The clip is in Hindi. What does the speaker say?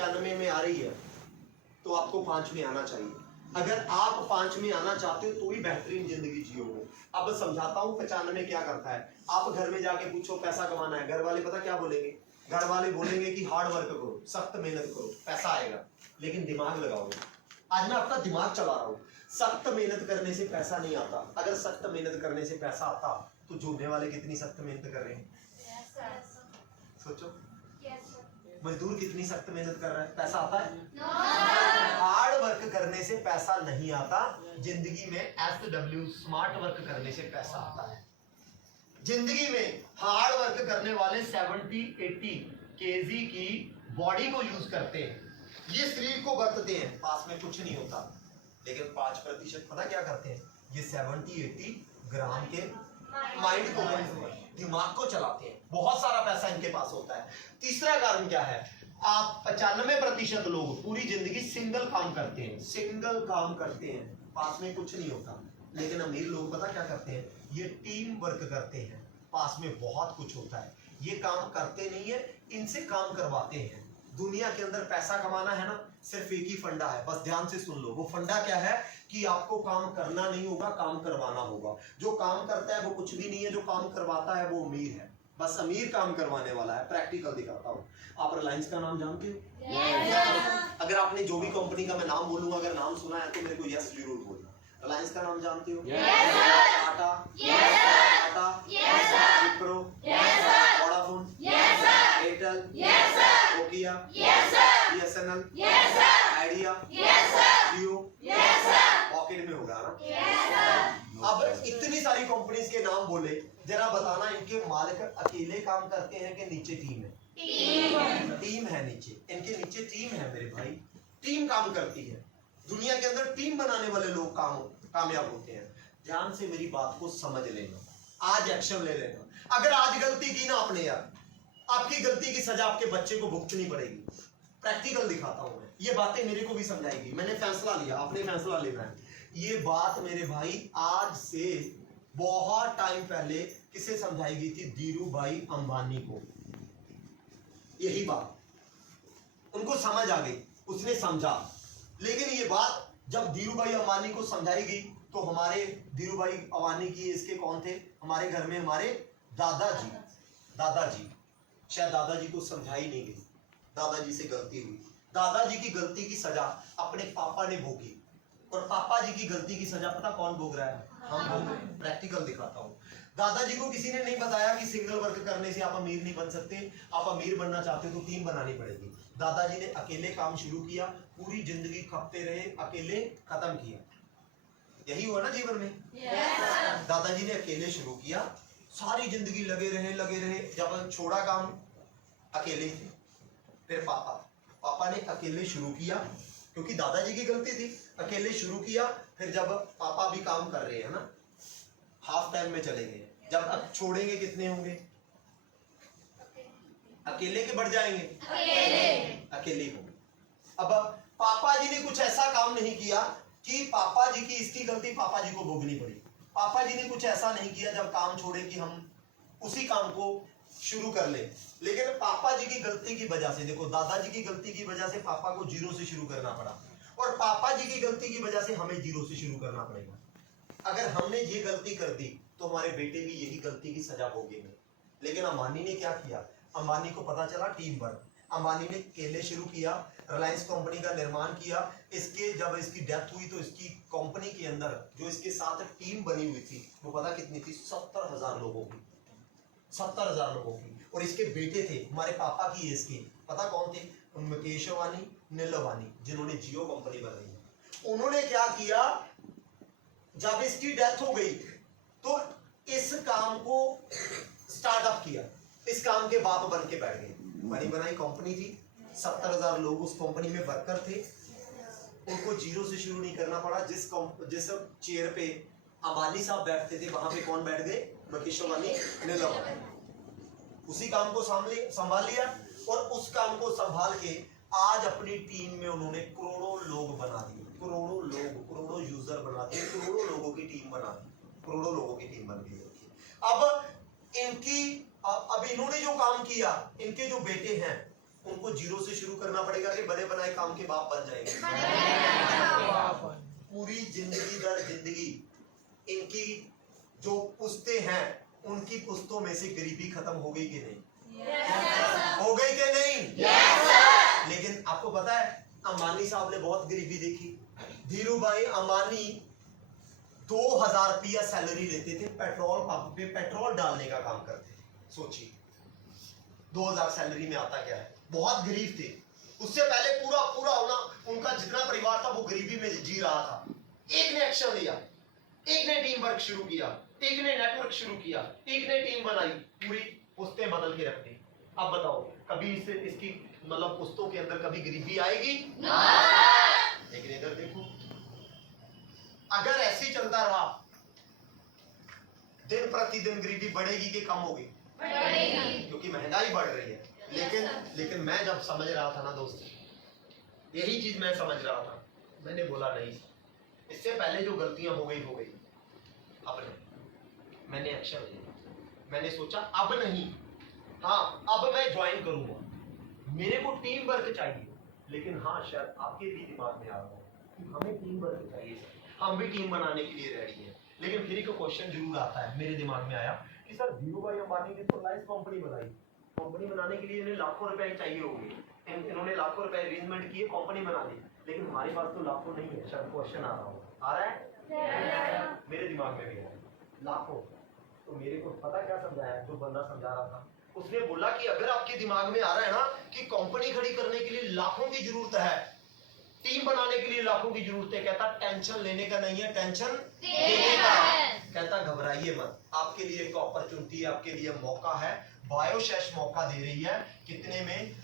95 में आ रही है तो आपको 5 में आना चाहिए। अगर आप 5 में आना चाहते हो तो ही बेहतरीन जिंदगी जियोगे। अब समझाता हूँ 95 क्या करता है। आप घर में जाके पूछो पैसा कमाना है, घर वाले पता क्या बोलेंगे? घर वाले बोलेंगे कि हार्ड वर्क करो, सख्त मेहनत करो, पैसा आएगा, लेकिन दिमाग लगाओ। आज मैं अपना दिमाग चला रहा हूँ। सख्त मेहनत करने से पैसा नहीं आता। अगर सख्त मेहनत करने से पैसा आता तो जोड़ने वाले कितनी सख्त मेहनत कर रहे हैं? सोचो, मजदूर कितनी सख्त मेहनत कर रहा है, पैसा आता है? हार्ड वर्क करने से पैसा नहीं आता। जिंदगी में SW स्मार्ट वर्क करने से पैसा आता है। जिंदगी में हार्ड वर्क करने वाले 70-80 केजी की बॉडी को यूज करते हैं, ये शरीर को बरतते हैं, पास में कुछ नहीं होता। लेकिन 5% पता क्या करते हैं? ये 70-80 ग्राम के माइंड को, दिमाग को चलाते हैं। बहुत सारा पैसा इनके पास होता है। तीसरा कारण क्या है? आप 95% लोग पूरी जिंदगी सिंगल काम करते हैं, सिंगल काम करते हैं, पास में कुछ नहीं होता। लेकिन अमीर लोग पता क्या करते हैं? ये टीम वर्क करते हैं, पास में बहुत कुछ होता है। ये काम करते नहीं है, इनसे काम करवाते हैं। दुनिया के अंदर पैसा कमाना है ना, सिर्फ एक ही फंडा है, बस ध्यान से सुन लो। वो फंडा क्या है कि आपको काम करना नहीं होगा, काम करवाना होगा। जो काम करता है वो कुछ भी नहीं है, जो काम करवाता है वो अमीर है। बस अमीर काम करवाने वाला है। प्रैक्टिकल दिखाता हूँ। आप रिलायंस का नाम जानते हो? अगर आपने जो भी कंपनी का मैं नाम बोलूंगा, अगर नाम सुना है तो मेरे को यस जरूर बोलना। रिलायंस का नाम जानते हो? Tata, Tata, Wipro, Vodafone, Airtel, Nokia, BSNL, Idea, Jio, pocket में होगा ना। अब इतनी सारी कंपनीज के नाम बोले, जरा बताना इनके मालिक अकेले काम करते हैं कि नीचे टीम है? टीम है नीचे, इनके नीचे टीम है मेरे भाई। टीम काम करती है। दुनिया के अंदर टीम बनाने वाले लोग कामयाब होते हैं। ध्यान से मेरी बात को समझ लेना, आज एक्शन ले लेना। अगर आज गलती की ना आपने यार, आपकी गलती की सजा आपके बच्चे को भुगतनी पड़ेगी। प्रैक्टिकल दिखाता हूं मैं, ये बातें मेरे को भी समझाएगी। मैंने फैसला लिया, आपने फैसला लेना है। ये बात मेरे भाई आज से बहुत टाइम पहले किसे समझाई गई थी? धीरू भाई अंबानी को। यही बात उनको समझ आ गई, उसने समझा। लेकिन ये बात जब धीरू भाई अंबानी को समझाई गई तो हमारे धीरू भाई अंबानी की इसके कौन थे? हमारे घर में हमारे दादाजी, शायद दादाजी को समझाई नहीं गई, दादाजी से गलती हुई। दादाजी की गलती की सजा अपने पापा ने भोगी, और पापा जी की गलती की सजा पता कौन भोग रहा है? हम भोग रहे हैं। प्रैक्टिकल दिखाता हूँ। दादाजी को किसी ने नहीं बताया कि सिंगल वर्क करने से आप अमीर नहीं बन सकते। आप अमीर बनना चाहते हो तो टीम बनानी पड़ेगी। दादाजी ने अकेले काम शुरू किया, पूरी जिंदगी खपते रहे, अकेले खत्म किया। यही हुआ ना जीवन में? दादाजी ने अकेले शुरू किया, सारी जिंदगी लगे रहे। जब छोड़ा काम अकेले थे। फिर पापा ने अकेले शुरू किया, क्योंकि दादाजी की गलती थी, अकेले शुरू किया। फिर जब पापा भी काम कर रहे हैं ना, हाफ टाइम में चले गए। जब अब छोड़ेंगे कितने होंगे? अकेले के बढ़ जाएंगे, अकेले होंगे। अब पापा जी ने कुछ ऐसा काम नहीं किया कि पापा जी की इसकी गलती पापा जी को भोगनी पड़ी। पापा जी ने कुछ ऐसा नहीं किया जब काम छोड़े कि हम उसी काम को शुरू कर ले। लेकिन पापा जी की गलती की वजह से, देखो दादाजी की गलती की वजह से पापा को जीरो से शुरू करना पड़ा, और पापा जी की गलती की वजह से हमें जीरो से शुरू करना पड़ेगा। अगर हमने ये गलती कर दी तो हमारे बेटे भी यही गलती की सजा भोगेंगे। लेकिन अंबानी ने क्या किया? अंबानी को पता चला टीम वर्क। अंबानी ने अकेले शुरू किया, रिलायंस कंपनी का निर्माण किया। जब इसकी डेथ हुई तो इसकी कंपनी के अंदर जो इसके साथ टीम बनी हुई थी वो पता कितनी थी? 70,000 लोगों की, 70,000 लोगों की। और इसके बेटे थे हमारे पापा की एज के, पता कौन थे? मुकेश अंबानी, नील अंबानी, जिन्होंने जियो कंपनी बनाई है। उन्होंने क्या किया? जब इसकी डेथ हो गई तो इस काम को स्टार्टअप किया, इस काम के बाप बन के बैठ गए। बनी बनाई कंपनी थी, 70,000 लोग उस कंपनी में वर्कर थे। उनको जीरो से शुरू नहीं करना पड़ा। जिस चेयर पे अंबानी साहब बैठते थे वहां पे कौन बैठ गए? मुकेश अंबानी, नील अंबानी। उसी काम को संभाल लिया, और उस काम को संभाल के आज अपनी टीम में उन्होंने करोड़ों लोग बना दिए, करोड़ों यूजर बना दिए, करोड़ों लोगों की टीम बना दी, करोड़ों लोगों की टीम बन गई। अब इन्होंने जो काम किया, इनके जो बेटे हैं उनको जीरो से शुरू करना पड़ेगा कि बने बनाए काम के बाप बन जाएंगे? पूरी जिंदगी दर जिंदगी इनकी जो पुश्ते हैं उनकी पुश्तों में से गरीबी खत्म हो गई कि नहीं? हो गई कि नहीं? लेकिन आपको पता है अंबानी साहब ने बहुत गरीबी देखी। धीरू भाई अंबानी 2000 रुपया सैलरी लेते थे, पेट्रोल पंप पे पेट्रोल डालने का काम करते थे। सोचिए 2000 सैलरी में आता क्या है? बहुत गरीब थे। उससे पहले पूरा पूरा होना उनका जितना परिवार था वो गरीबी में जी रहा था। एक ने एक्शन लिया, एक ने टीम वर्क शुरू किया, एक ने नेटवर्क शुरू किया, एक ने टीम बनाई, पूरी पुश्तें बदल के रख दी। अब बताओ कभी इसकी मतलब पुश्तों के अंदर कभी गरीबी आएगी? लेकिन इधर देखो, अगर ऐसे ही चलता रहा दिन प्रतिदिन गरीबी बढ़ेगी कि कम होगी? बढ़ेगी, क्योंकि महंगाई बढ़ रही है। लेकिन मैं जब समझ रहा था ना दोस्त, यही चीज मैं समझ रहा था, मैंने बोला नहीं, इससे पहले जो गलतियां हो गई अब नहीं। मैंने एक्शन लिया, मैंने सोचा अब नहीं, हाँ अब मैं ज्वाइन करूंगा, मेरे को टीम वर्क चाहिए। लेकिन हाँ शायद आपके भी दिमाग में आ रहा हो कि हमें टीम वर्क चाहिए, हम भी टीम बनाने के लिए रेडी हैं। लेकिन फिर एक क्वेश्चन जरूर आता है, मेरे दिमाग में आया कि सर धीरू भाई अंबानी ने तो रिलायंस कंपनी बनाई, कंपनी बनाने के लिए इन्हें लाखों रुपए चाहिए होंगे, इन्होंने लाखों रुपए अरेंजमेंट किए, कंपनी बना दी, लेकिन हमारे पास तो लाखों नहीं है। शायद क्वेश्चन आ रहा है मेरे दिमाग में भी है लाखों। तो मेरे को पता क्या समझाया, जो बंदा समझा रहा था उसने बोला कि अगर आपके दिमाग में आ रहा है ना कि कंपनी खड़ी करने के लिए लाखों की जरूरत है, टीम बनाने के लिए लाखों की जरूरत है, कहता टेंशन लेने का नहीं है, टेंशन देने का। कहता घबराइए मत, आपके लिए एक अपॉर्चुनिटी, आपके लिए मौका है। बायोशेष मौका दे रही है, कितने में?